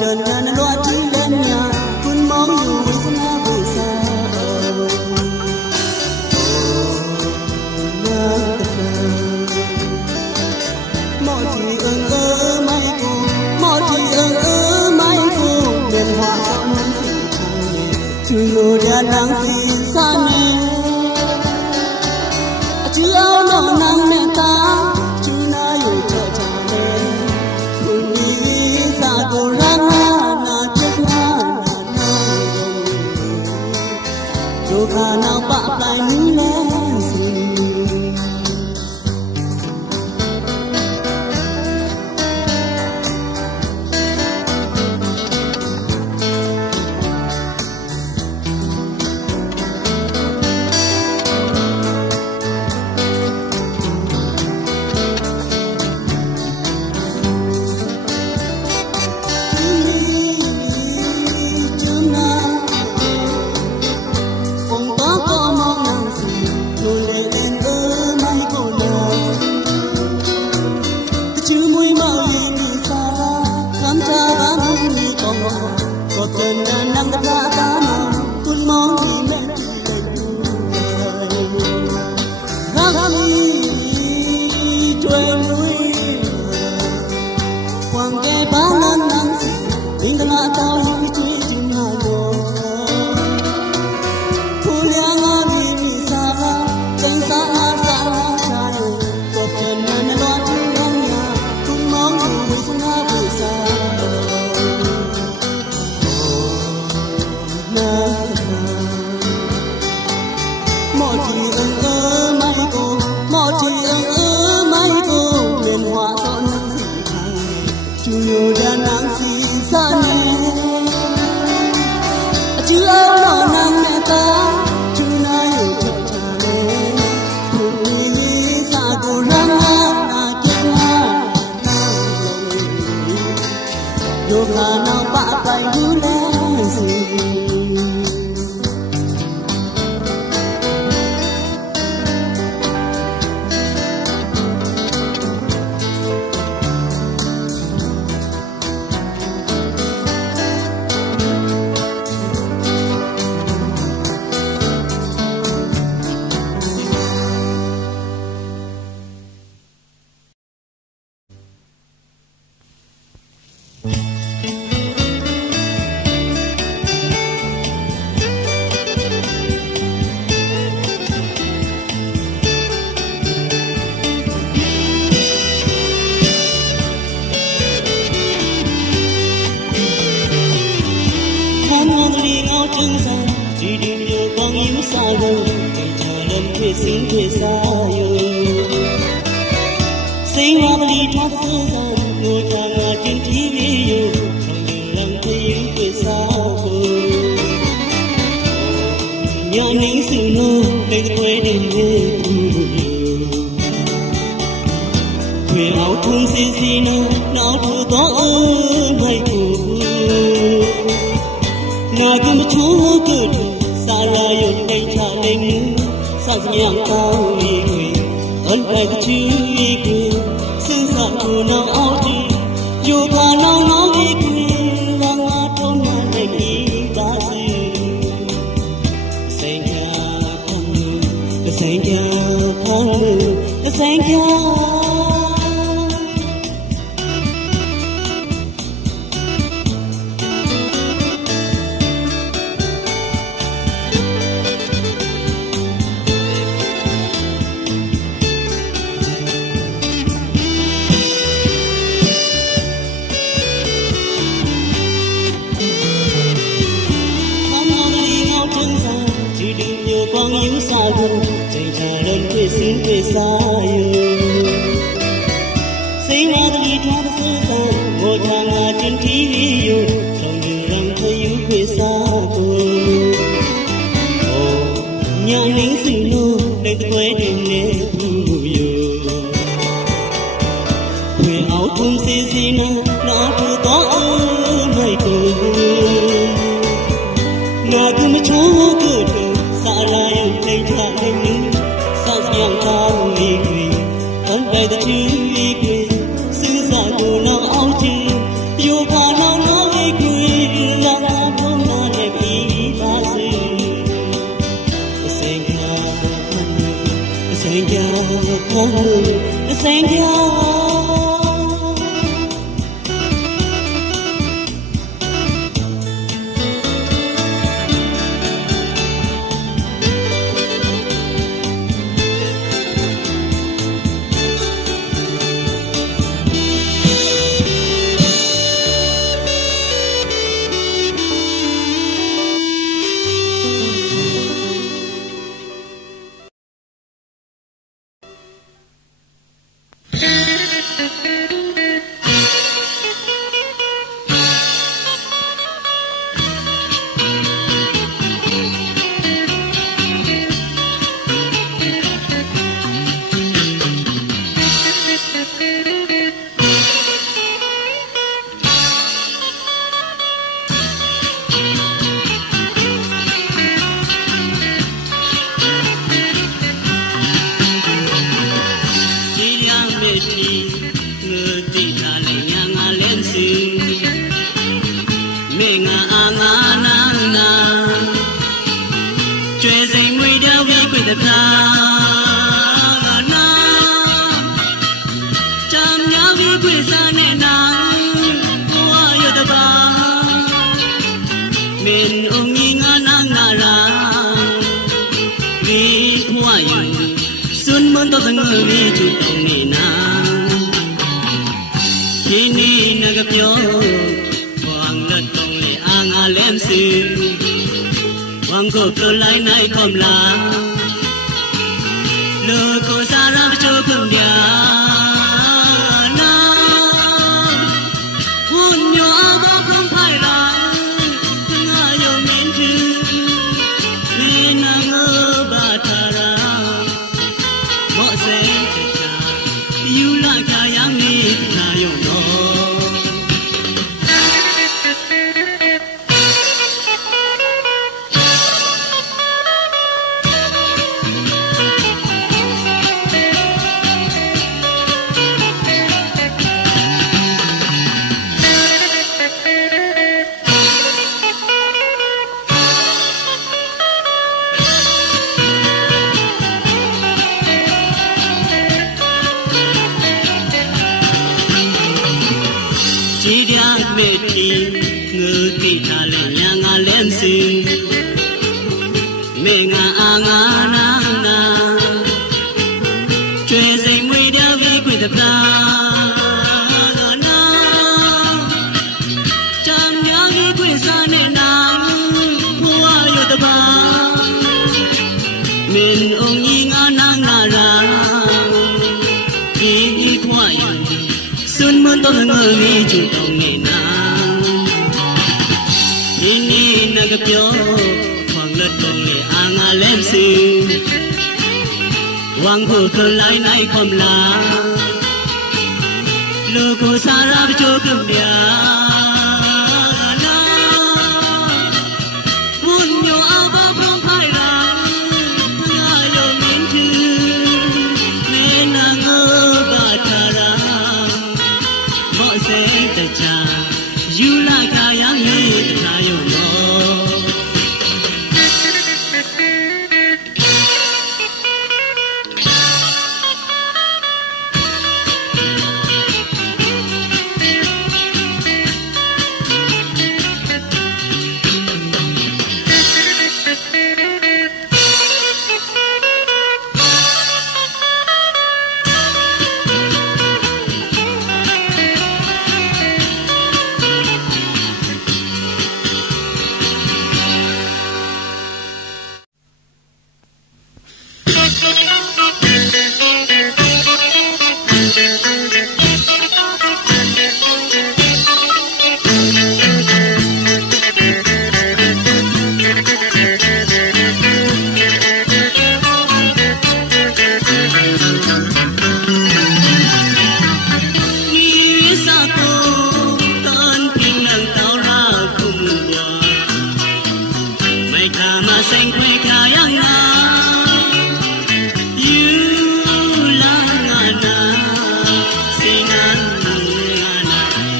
trần ngàn loa chỉ lên nhà kun mong dù với xa về xa mọi gì mai cô mọi gì mai cô đèn hoa sao nắng chưa lùa đèn nắng gì xa nè chưa áo nồng nắng mẹ ta chưa na yêu chờ chờ lên cùng đi xa cô răng na chết na dù khả nào bạ lại như lên Hãy subscribe cho kênh Ghiền Mì Gõ để không bỏ lỡ những video hấp dẫn. người xanh nhau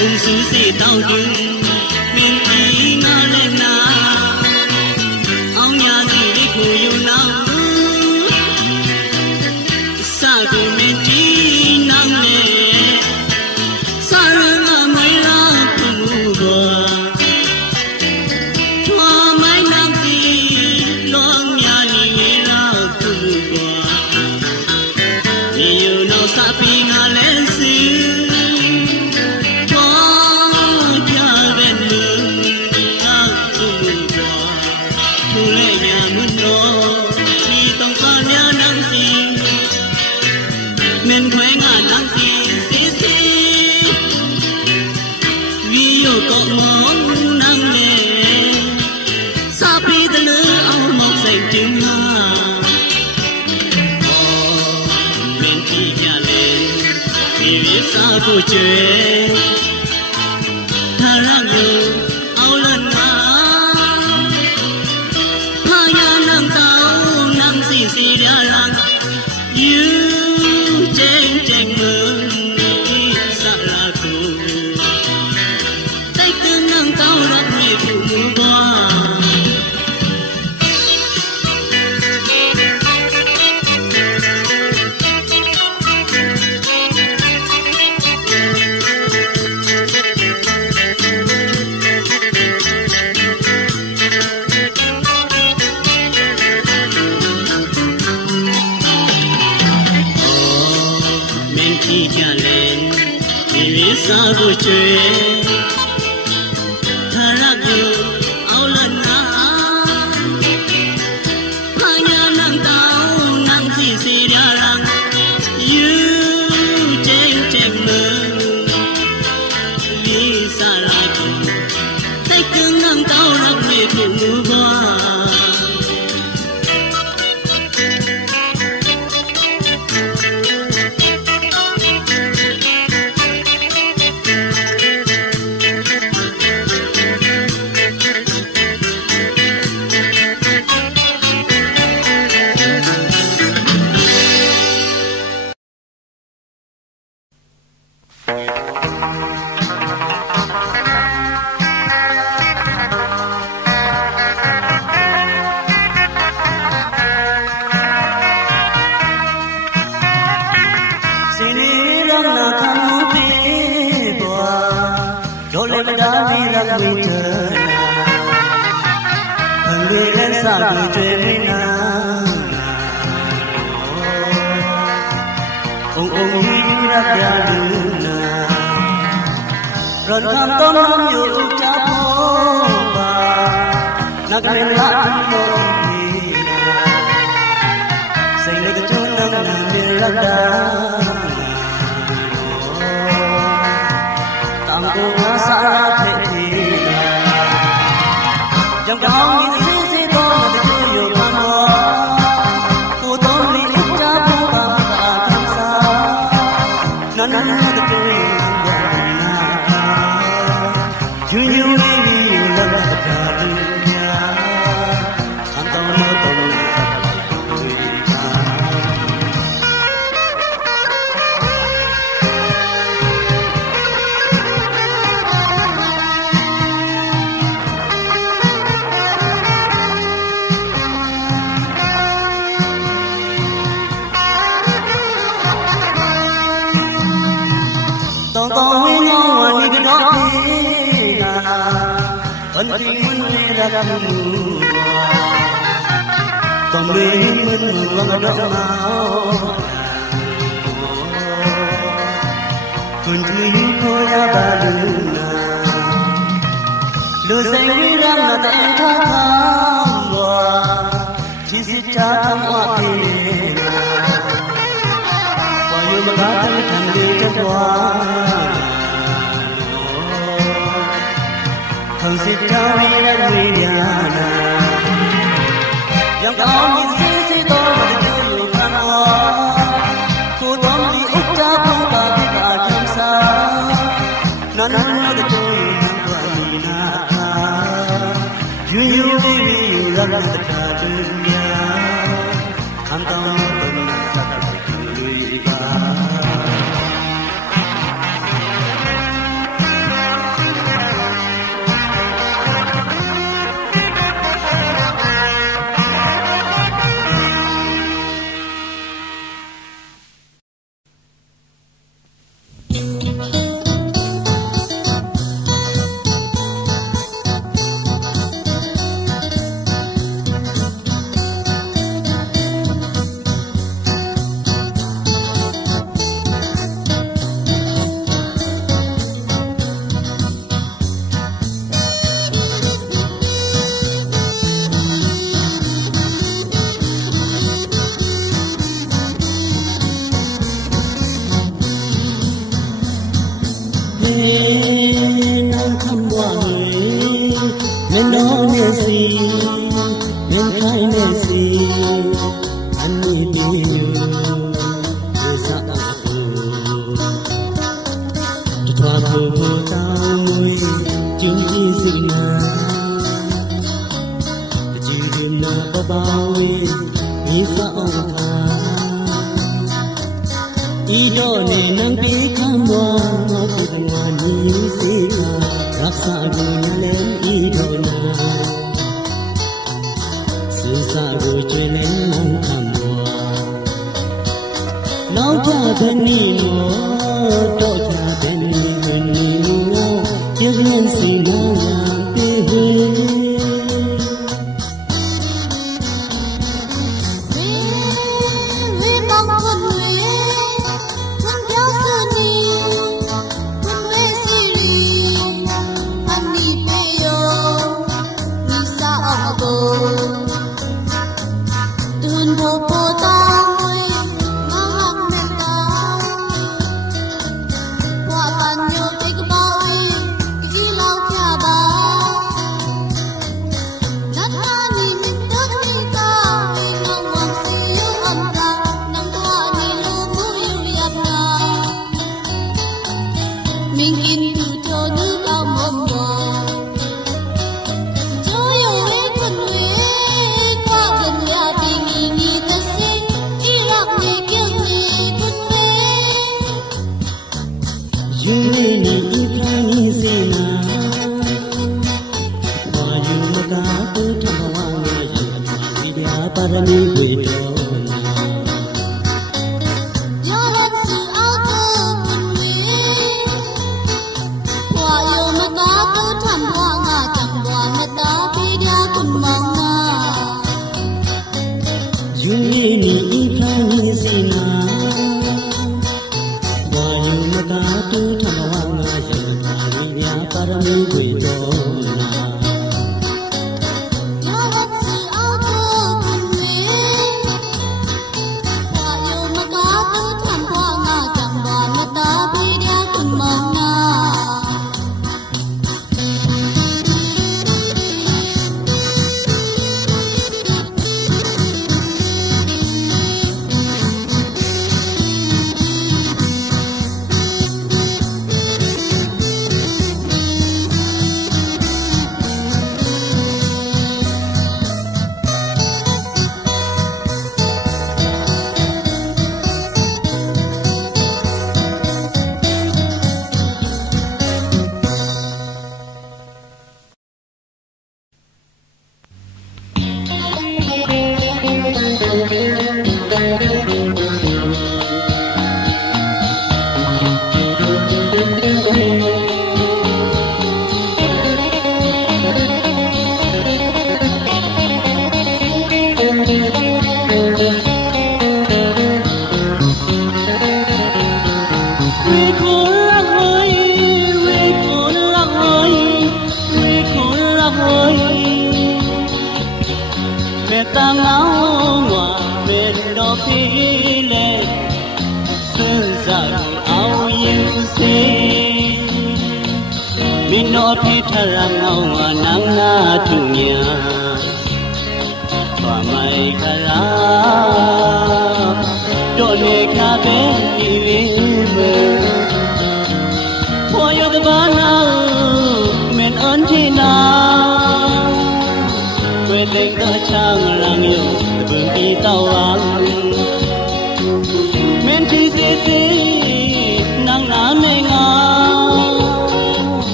Hãy subscribe bộ món nắng lên sa pi tơ lư áo mộc xanh trứng hoa bên khi nhà lên thì biết sao cô chơi thà rằng yêu áo lần xì ra rằng yêu trên trên mưa xa là cụ tay cứ nâng cao rất nguy phụ qua sao vui chơi thà ra yêu áo lần hai nhà nắng tao nắng xì ra rằng yêu trên trên mơ vì xa là cùng tay cứng nắng tao rất nguy cùng qua bao đi sao thà ý đó nên nâng bí khám hoa ngó phật hoa ni si ca rắc xa gu na lên ý đó na si sa gu chơi lên nâng khám hoa lao cha bên ni ngó đó cha bên ni bên ni ngó tiếc nhân si ngó ngàn tê hê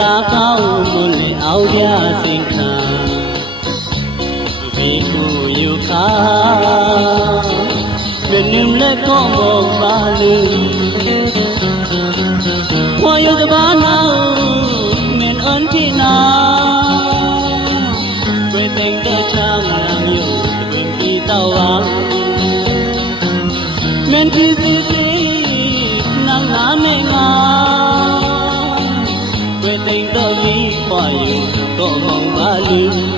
ta cao một lệ áo da xinh khả vì cô yêu khá bên niềm lệ có một ba lưng hoa yêu ta ba nào miền ơn thì nào quê tình ta trang làm nhiều quên khi tao vắng miền khi gì nắng ngã mê ngà quê tình ta đi qua yêu có mong ba lưng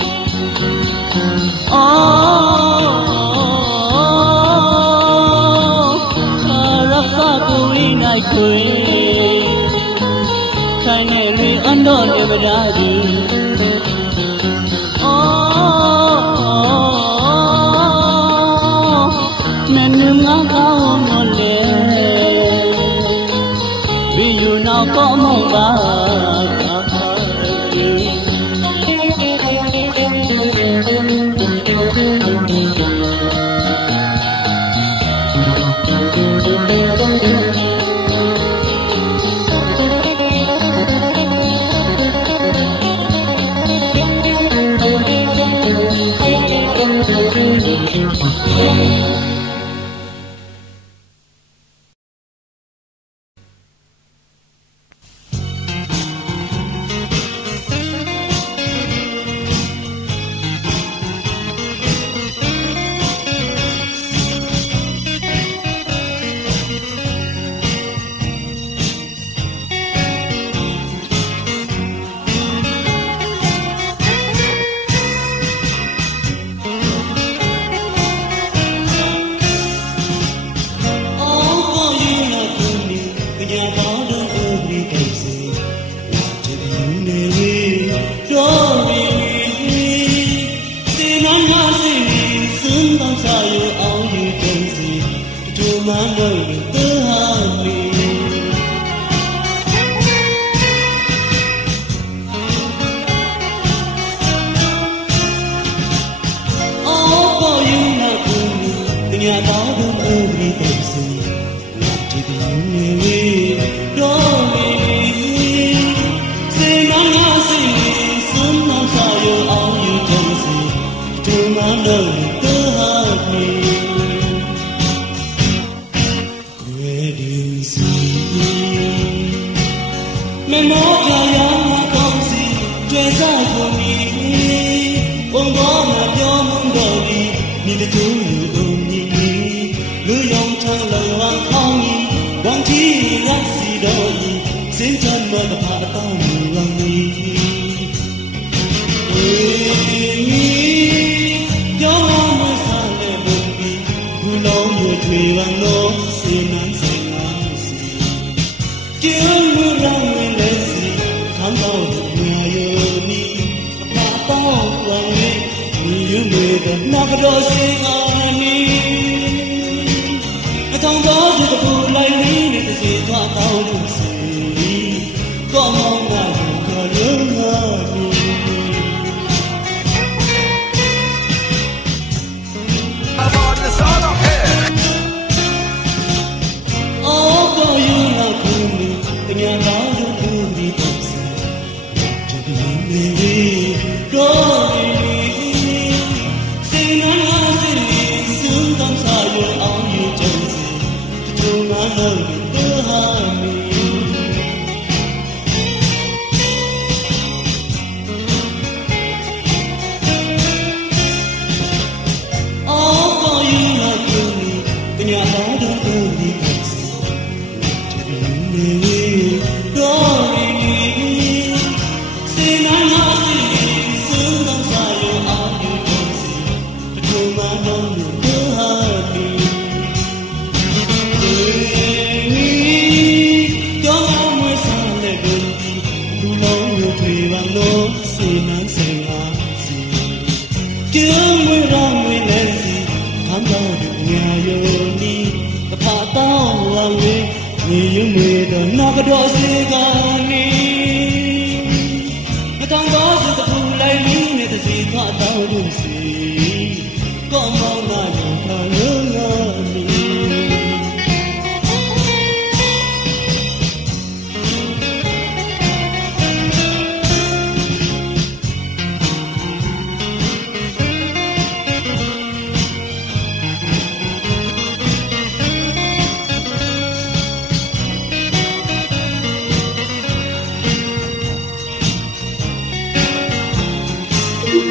quê khai này lui ấn độ để mà ra đi men nương ngã cao một lệ vì dù nào có mong ba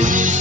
เ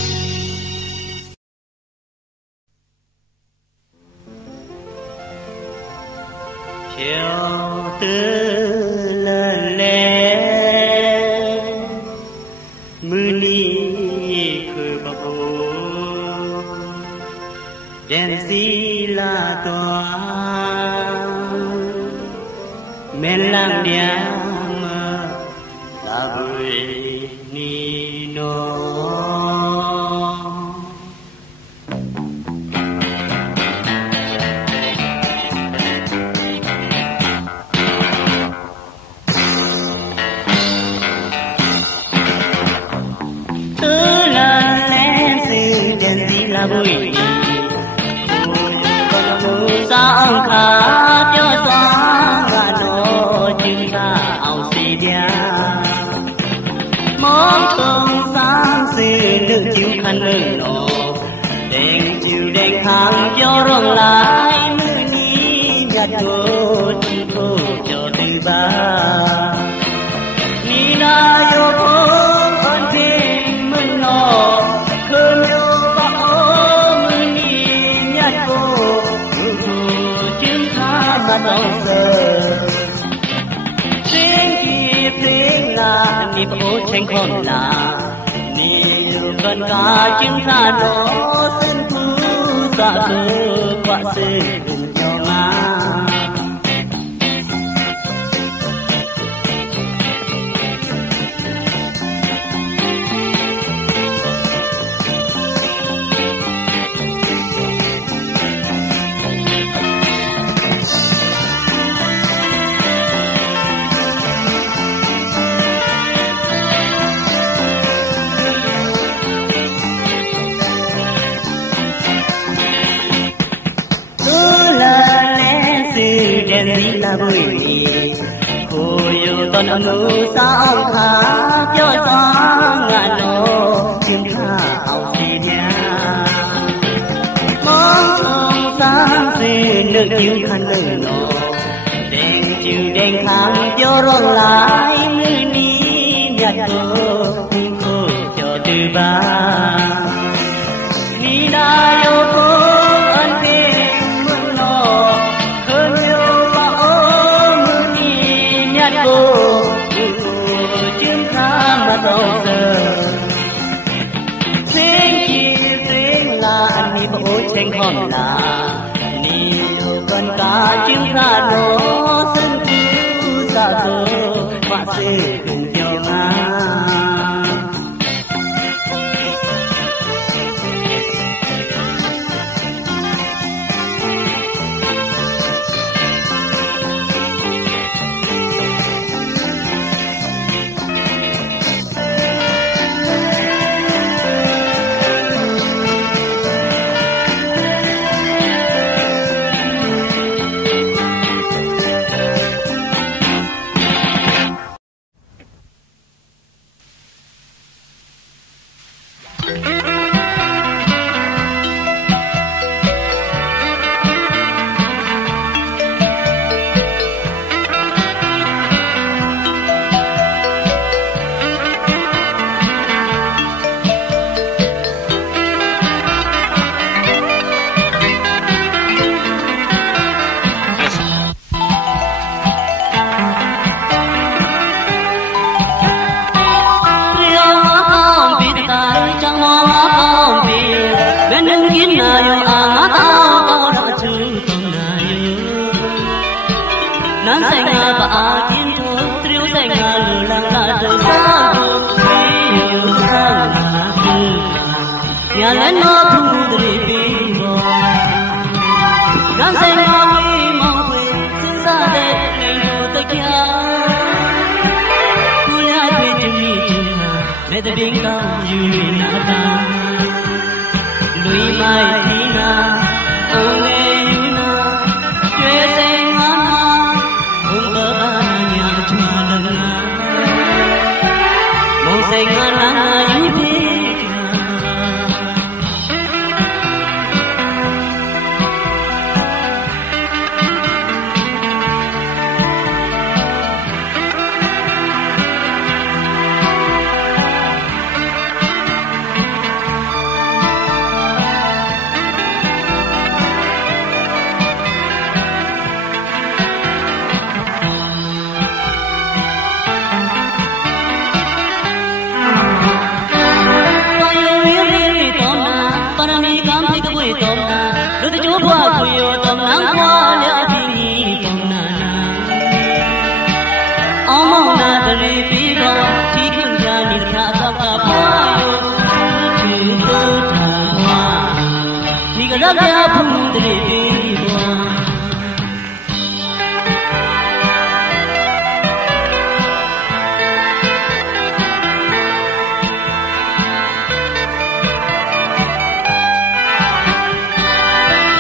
Ragya Pundri Bidwa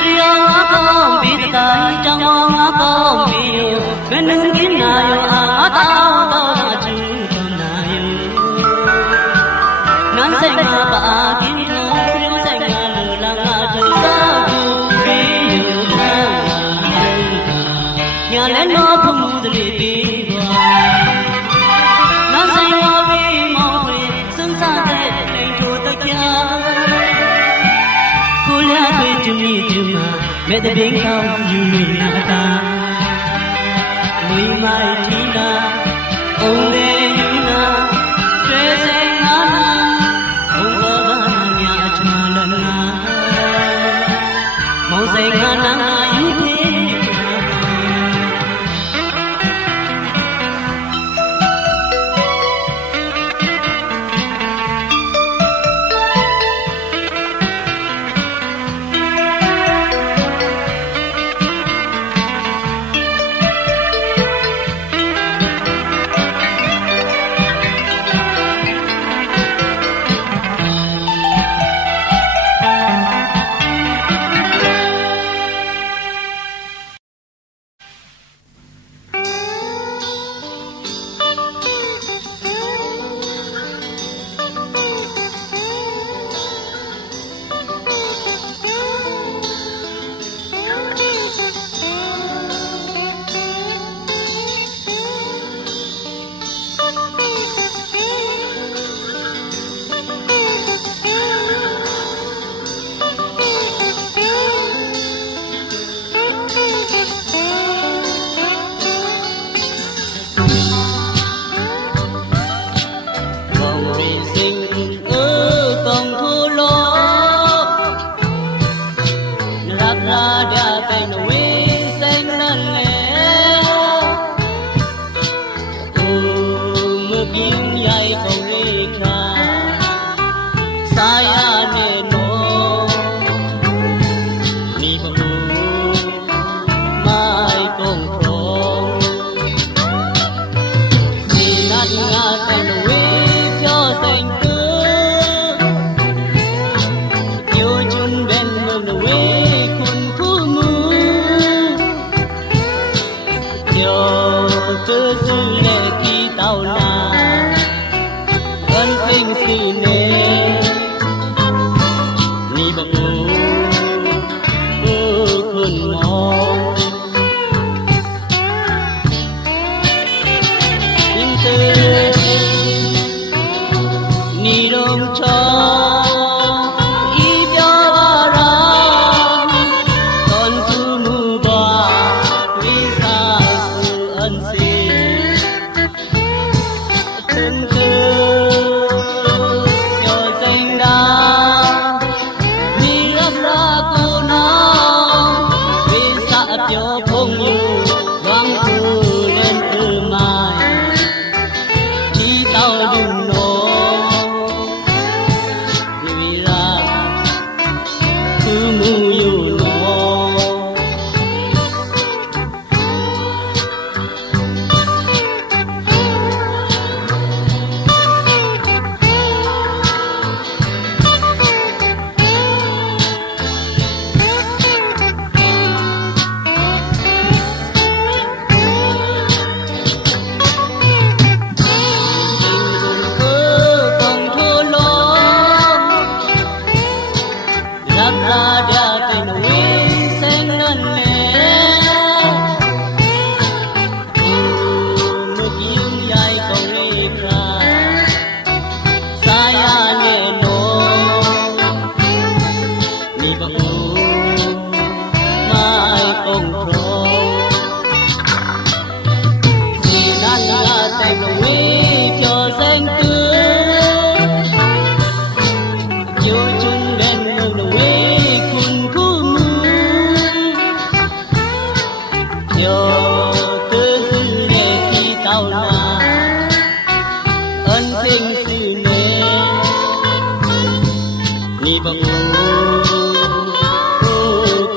Siyawakong Bidai Jangwakong Biyo Menungin Nayo Atao Majukan Nayo Nansay nga paakin mo Nansay nga lulang Sabu Biyo Nyalan mo Pumudri Bidwa Nansay nga Bimo Sunsate Lengko Takya Kulya Kwe Jumi Juma Meda Bingkaw Yumi Nata Mui Mai Tina Onde Yuna Treseng Ana Ongba Banya Chalana Mauseng Ana Yuhe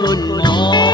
คุณหมอ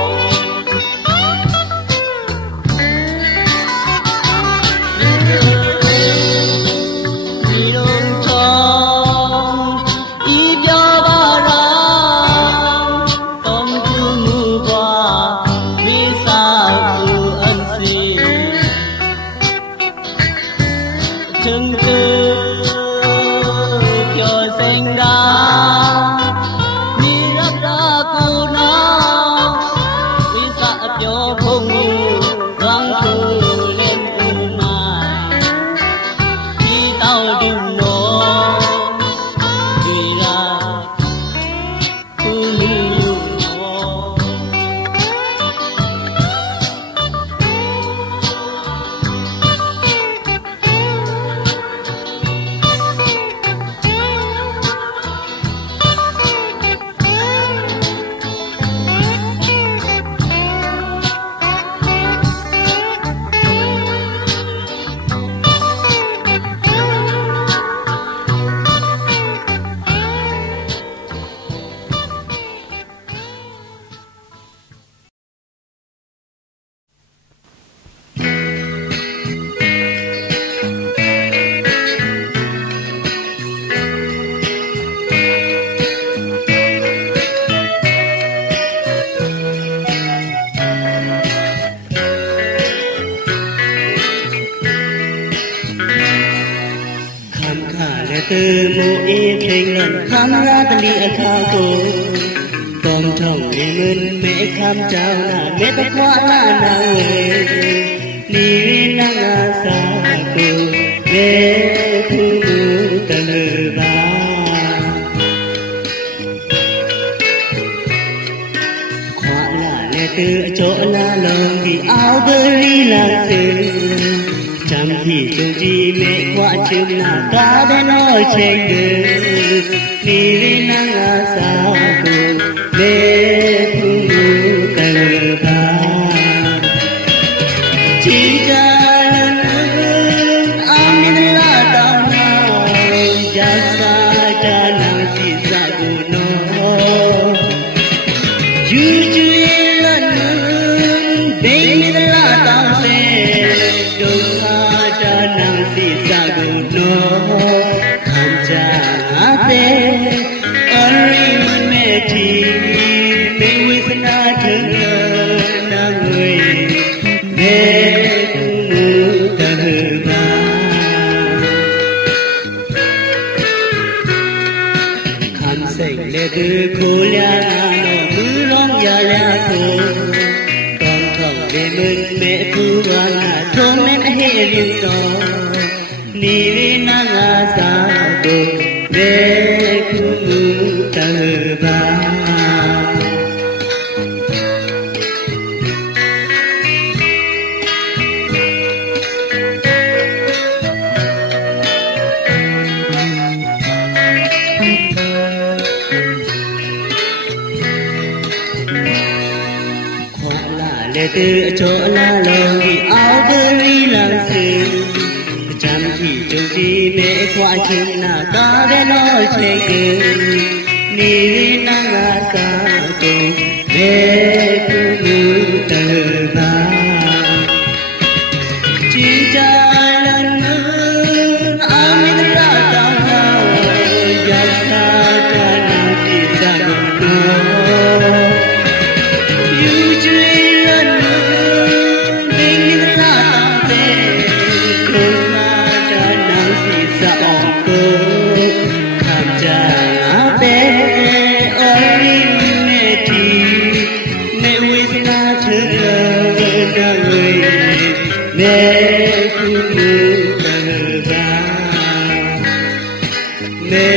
မေ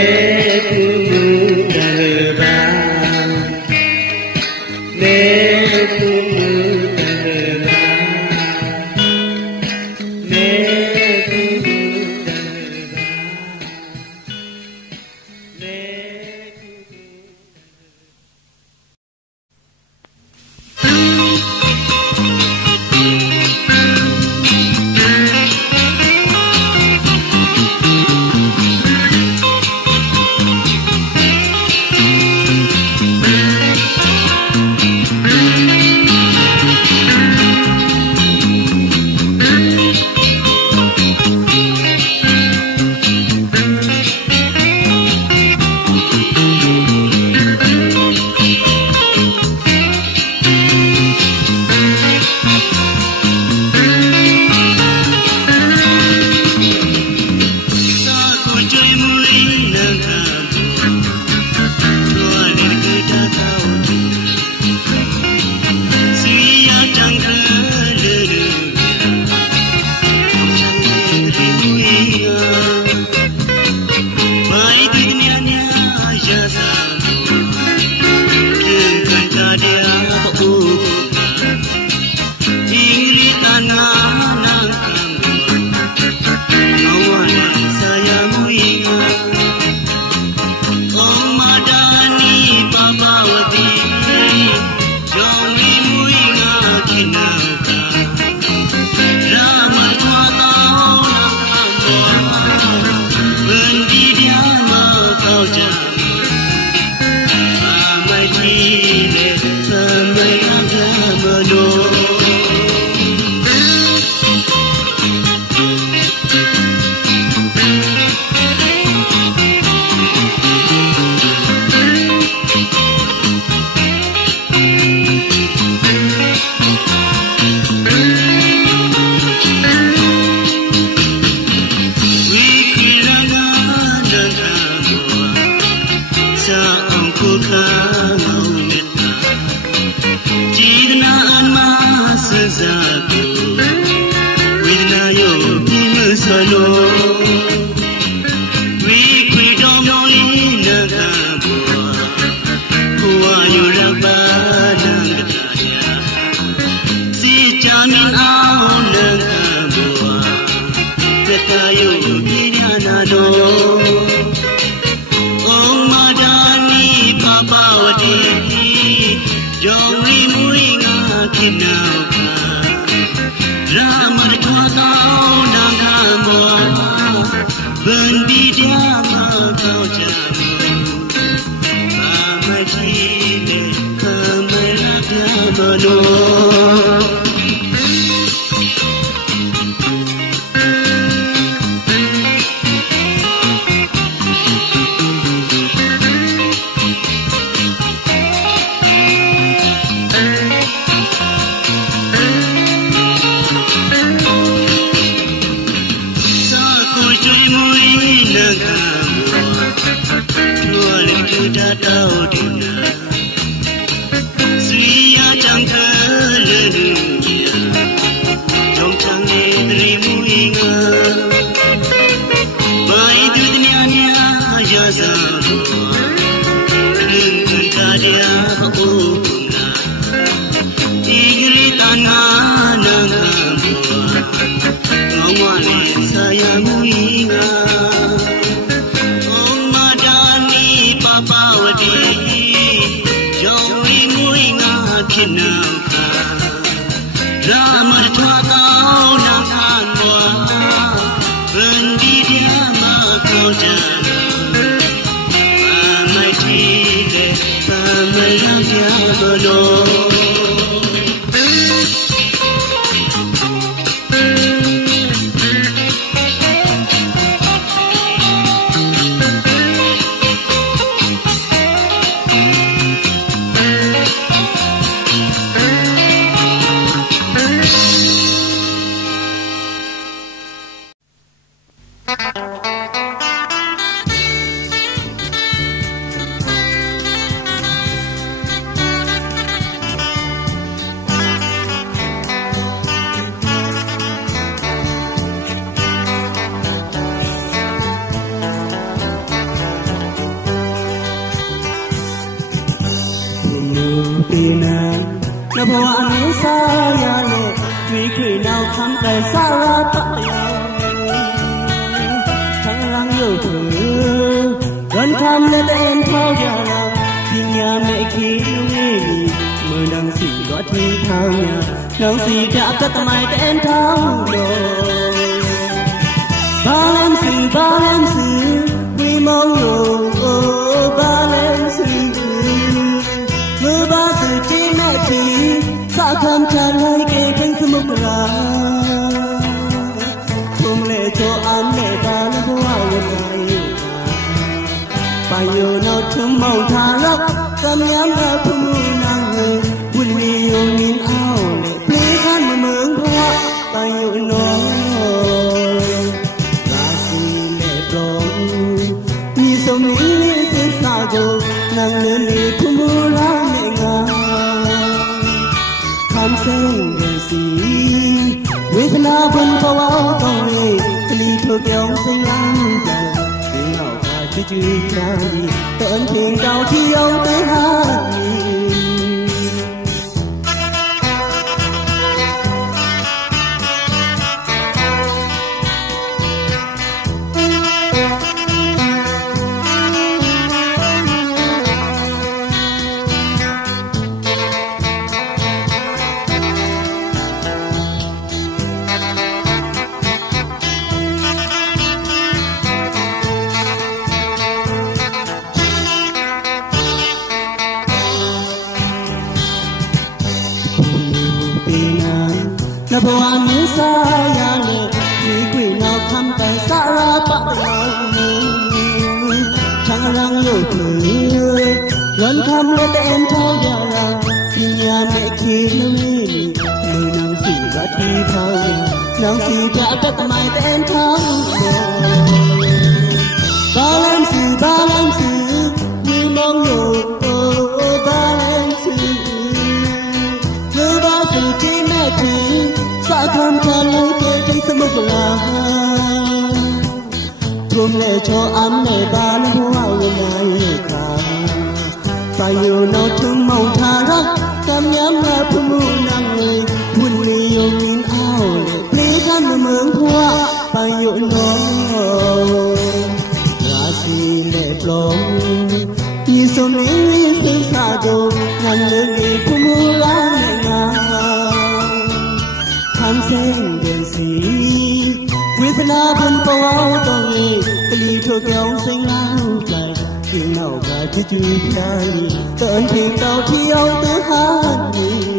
ကုမူတဘာ Balance, we mong yo. Kum le cho am le ba le hoa we nai ka pa yo no thum mong tha ra kam yam la phu mu nang le mun li yo min ao le ple kan mương hoa pa yo no ra si le plom ni so me se sa do ngan le ni phu mu la na tham sen den siဝေဒနာဘုံပေါ်တော်ကြီးကလေးထုတ်ကြောင်းစိန်လာကြဒီနောက်ကကြည်ကြည်ပြားတန်ထင်တော်ထီအောင်တဟာနေ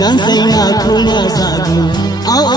Nang say na kuna sa du, ao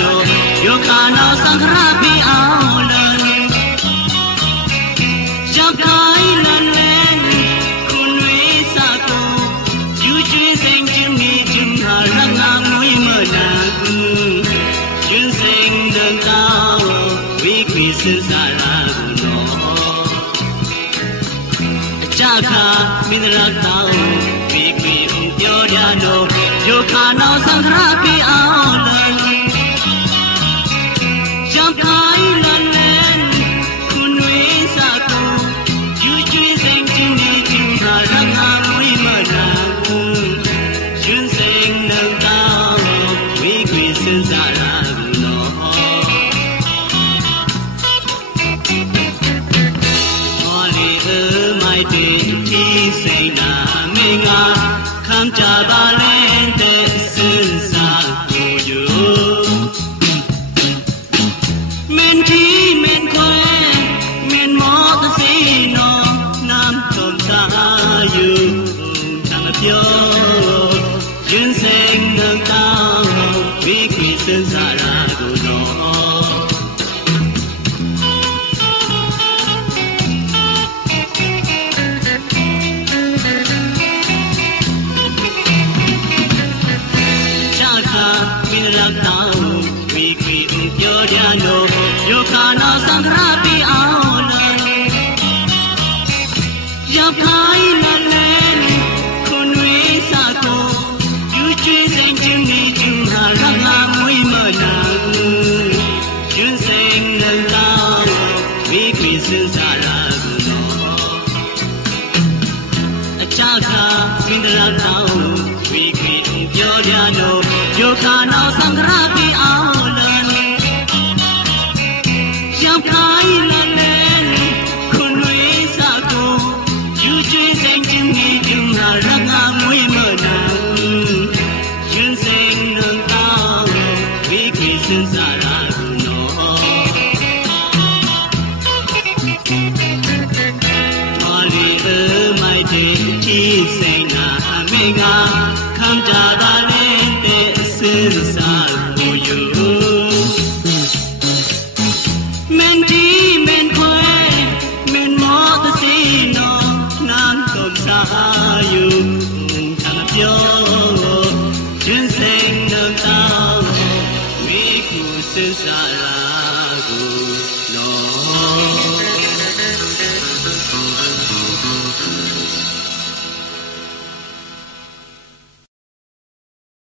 no yo kana sangra pi ao lan ya kai lan len kun we sa ko yu chin sing chin ni chin ha la nga ngui ma na ku chin sing dang tao we kwi sin sa la ku no cha kha min la tao we kwi ong pyo ya no yo kana sangra pi ao lan ya kai lan len kun we sa ko yu chin sing chin ni chin ha la nga ngui ma na ku chin sing dang tao we kwi sin sa la ku no mai tin thi say na me nga kham cha ba len de sin sa ko yo men thi men khoe men mo ta si no nam tom sa yu tam pyo yin sing nang tao vi kwi sin sa ra ko no no yo kana sangra pi ao lan ya phai la len kun we sa ko yu chi sing chin ni chin ha la nga mui ma na yun sing la lao we kwi sin sa la ku no a cha kha min la tao we kwi ong pyo ya no yo kana sangra pi ao lan kai lan len kun we sa ko yu chin sing chin ni chin ha la nga ngui ma na yun sing nang tao we kwi sin sa ra ku no ali mai te chi sing na me nga kham cha ba len de sin sa ku yu men thi men khoe men mo ta si no nan tom sa yu tham pyo yin sing nang tao we ku sin sa ra ku no